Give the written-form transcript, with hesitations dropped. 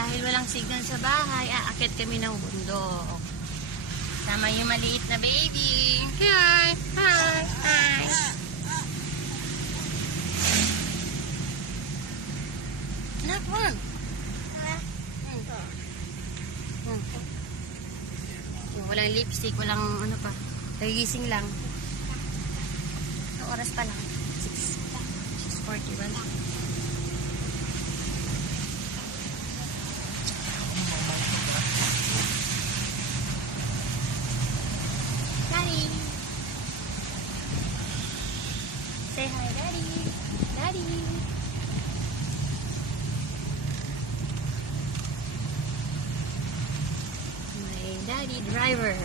Dahil walang signal sa bahay, aakyat kami ng bundok. Sama yung maliit na baby. Hi! Hi! Hi! Anak, wag! Walang lipstick, walang ano pa. Nagigising lang. Ang oras pa lang. 6:41. Daddy! Say hi, Daddy! Daddy! My daddy driver.